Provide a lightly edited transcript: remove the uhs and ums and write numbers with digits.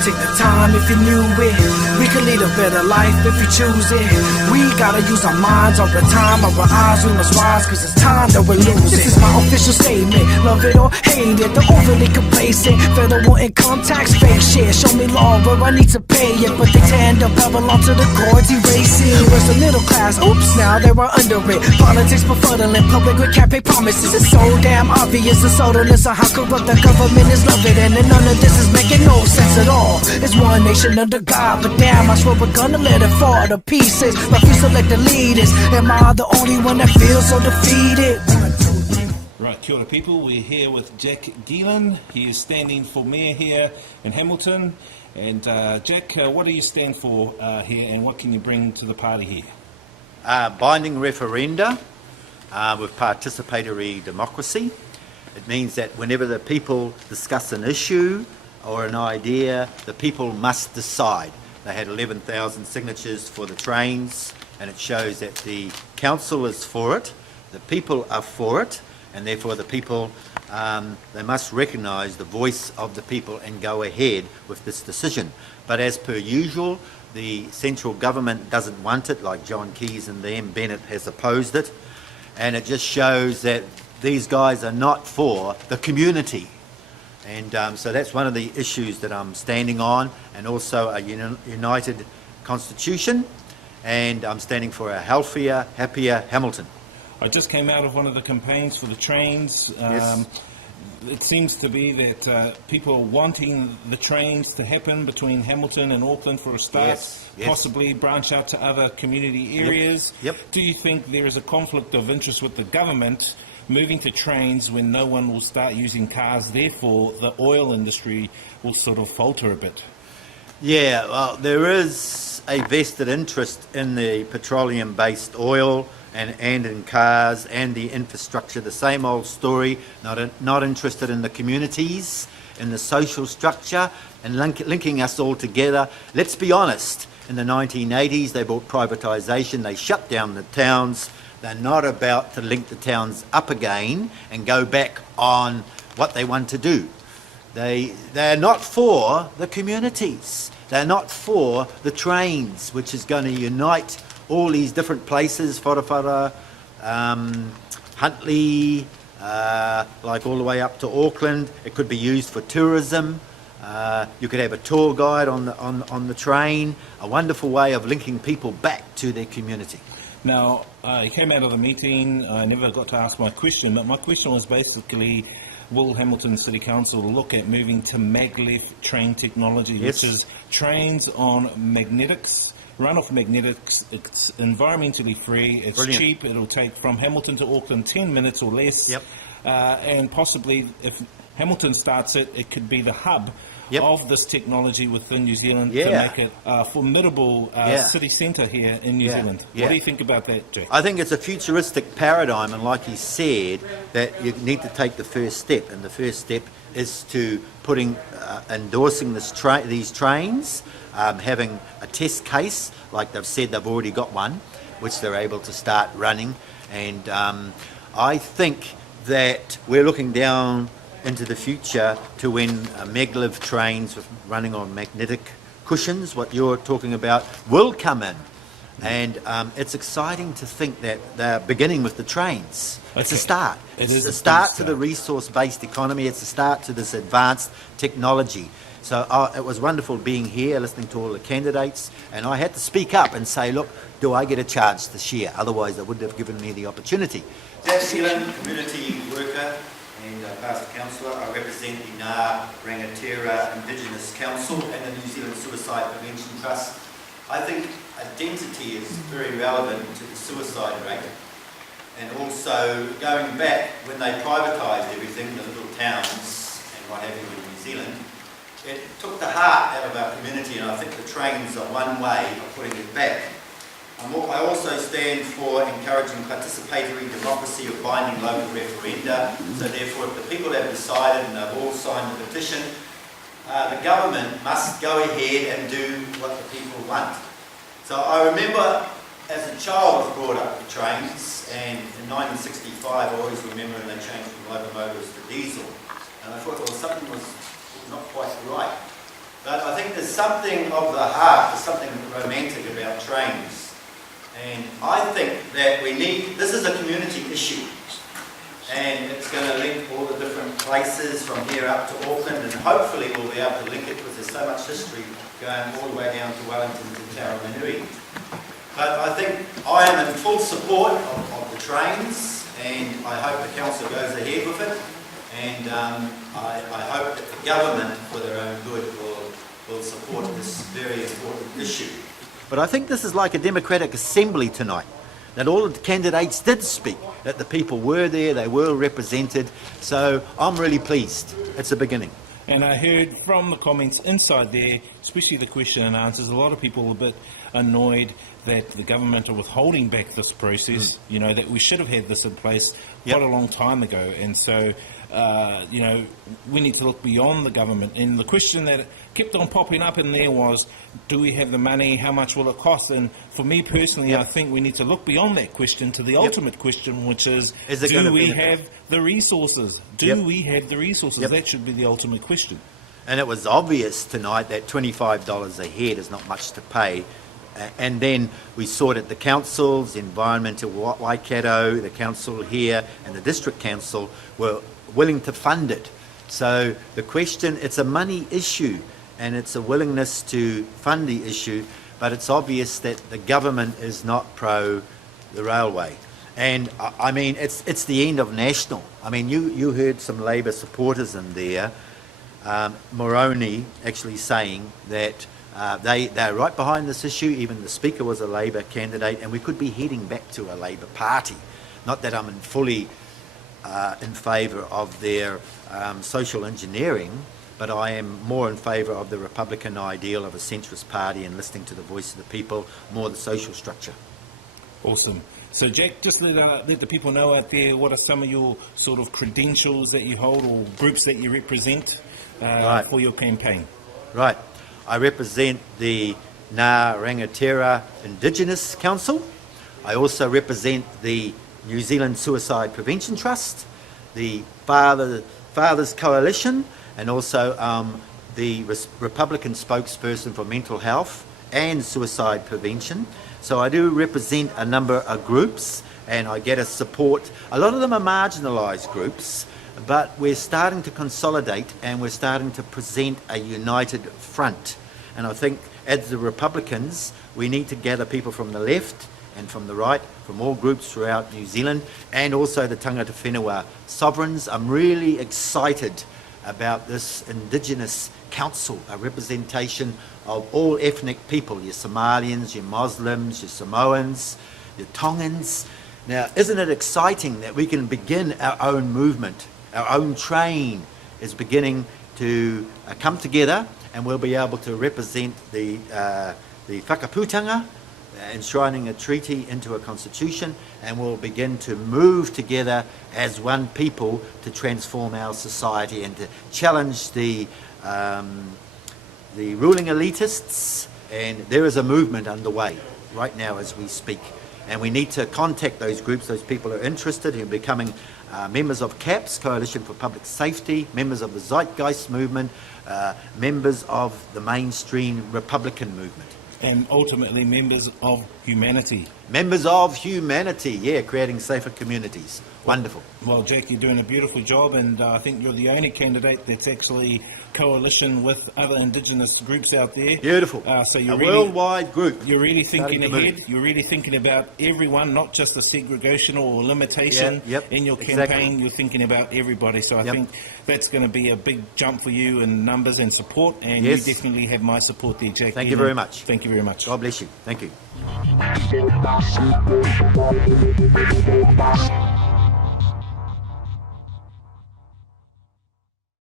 take the time if you knew it. We could lead a better life if we choose it. We gotta use our minds all the time. Our eyes, we must rise, cause it's time that we lose it. This is my official statement. Love it or hate it, the overly complacent. Federal income tax, fake shit. Show me law where I need to pay it, but they tend to Babylon to the courts, erase it. Where's the middle class? Oops, now they were under it. Politics befuddling, public with campaign promises. It's so damn obvious, the subtleness of how corrupt the government is loving it. And none of this is making no sense at all. It's one nation under God, but damn, I swear we're gonna let it fall to pieces. Refuse to let the leaders. Am I the only one that feels so defeated? Right, kia ora people, we're here with Jack Gielen. He is standing for Mayor here in Hamilton. And Jack, what do you stand for here, and what can you bring to the party here? Binding referenda with participatory democracy. It means that whenever the people discuss an issue or an idea, the people must decide. They had 11,000 signatures for the trains, and it shows that the council is for it, the people are for it, and therefore the people, they must recognise the voice of the people and go ahead with this decision. But as per usual, the central government doesn't want it, like John Keys and them. Bennett has opposed it, and it just shows that these guys are not for the community. And so that's one of the issues that I'm standing on, and also a united constitution, and I'm standing for a healthier, happier Hamilton. I just came out of one of the campaigns for the trains. Yes. It seems to be that people are wanting the trains to happen between Hamilton and Auckland for a start, Yes. possibly branch out to other community areas. Yep. Do you think there is a conflict of interest with the government moving to trains when no one will start using cars, therefore the oil industry will sort of falter a bit? Yeah, well, there is a vested interest in the petroleum-based oil and in cars and the infrastructure. The same old story, not interested in the communities, in the social structure, and linking us all together. Let's be honest, in the 1980s they brought privatisation, they shut down the towns. They're not about to link the towns up again and go back on what they want to do. They're not for the communities. They're not for the trains, which is going to unite all these different places, Wharawhara, Huntly, like all the way up to Auckland. It could be used for tourism. You could have a tour guide on the train, a wonderful way of linking people back to their community. Now, I came out of the meeting, I never got to ask my question, but my question was basically, will Hamilton City Council look at moving to maglev train technology, Yes. which is trains on magnetics, run off magnetics. It's environmentally free, it's Brilliant. cheap, it'll take from Hamilton to Auckland 10 minutes or less. Yep. And possibly, if Hamilton starts it, it could be the hub Yep. of this technology within New Zealand to Yeah. make it a formidable Yeah. city centre here in New Yeah. Zealand. Yeah. What do you think about that, Jack? I think it's a futuristic paradigm, and like he said, that you need to take the first step, and the first step is to endorsing these trains, having a test case, like they've said they've already got one, which they're able to start running. And I think that we're looking down into the future to when maglev trains running on magnetic cushions, what you're talking about, will come in. And it's exciting to think that they're beginning with the trains. It's a start. It's a start to the resource-based economy. It's a start to this advanced technology. So it was wonderful being here, listening to all the candidates, and I had to speak up and say, look, do I get a chance to share? Otherwise, they wouldn't have given me the opportunity. Jack Gielen, community worker and past councillor. I represent the Ngā Rangatira Indigenous Council and the New Zealand Suicide Prevention Trust. I think identity is very relevant to the suicide rate, and also going back when they privatised everything, the little towns and what have you in New Zealand, it took the heart out of our community, and I think the trains are one way of putting it back. I also stand for encouraging participatory democracy of binding local referenda, so therefore if the people have decided and they've all signed the petition, the government must go ahead and do what the people want. So I remember as a child I was brought up with trains, and in 1965 I always remember when they changed from locomotives to diesel, and I thought, well, something was not quite right. But I think something of the heart, there's something romantic about trains. And I think that this is a community issue. And it's going to link all the different places from here up to Auckland, and hopefully we'll be able to link it because there's so much history going all the way down to Wellington to Taramanui. But I think I am in full support of the trains, and I hope the council goes ahead with it. And I hope that the government, for their own good, will support this very important issue. But I think this is like a democratic assembly tonight, that all of the candidates did speak, that the people were there, they were represented. So I'm really pleased. It's a beginning. And I heard from the comments inside there, especially the question and answers, a lot of people were a bit annoyed that the government are withholding back this process, you know, that we should have had this in place quite a long time ago. And so, you know, we need to look beyond the government. And the question that kept on popping up in there was, do we have the money? How much will it cost? And for me personally, I think we need to look beyond that question to the ultimate question, which is do we have the resources? Do we have the resources? That should be the ultimate question. And it was obvious tonight that $25 a head is not much to pay. And then we saw that the councils, Environmental Waikato, the council here and the district council were willing to fund it. So the question, it's a money issue and it's a willingness to fund the issue, but it's obvious that the government is not pro the railway. And I mean, it's the end of national. I mean, you heard some Labour supporters in there, Moroni actually saying that they're right behind this issue. Even the Speaker was a Labour candidate, and we could be heading back to a Labour Party. Not that I'm fully in favour of their social engineering, but I am more in favour of the Republican ideal of a centrist party and listening to the voice of the people, more the social structure. Awesome. So Jack, just let the people know out there, what are some of your sort of credentials that you hold or groups that you represent for your campaign? Right. I represent the Ngā Rangatira Indigenous Council. I also represent the New Zealand Suicide Prevention Trust, the Fathers Coalition, and also the Republican spokesperson for mental health and suicide prevention. So I do represent a number of groups, and I get a support. A lot of them are marginalised groups, but we're starting to consolidate and we're starting to present a united front. And I think as the Republicans, we need to gather people from the left and from the right, from all groups throughout New Zealand, and also the tangata whenua sovereigns. I'm really excited about this Indigenous Council, a representation of all ethnic people, your Somalians, your Muslims, your Samoans, your Tongans. Now, isn't it exciting that we can begin our own movement? Our own train is beginning to come together, and we'll be able to represent the whakaputanga, enshrining a treaty into a constitution, and we'll begin to move together as one people to transform our society and to challenge the ruling elitists. And there is a movement underway right now as we speak, and we need to contact those groups, those people who are interested in becoming members of CAPS, Coalition for Public Safety, members of the Zeitgeist movement, members of the mainstream Republican movement. And ultimately members of humanity. Members of humanity, yeah, creating safer communities. Wonderful. Well, Jack, you're doing a beautiful job, and I think you're the only candidate that's actually coalition with other Indigenous groups out there. Beautiful. So you're a really, worldwide group. You're really thinking ahead. You're really thinking about everyone, not just the segregation or limitation in your campaign. Exactly. You're thinking about everybody. So I think that's going to be a big jump for you in numbers and support, and you definitely have my support there, Jack. Thank you very much. Thank you very much. God bless you. Thank you.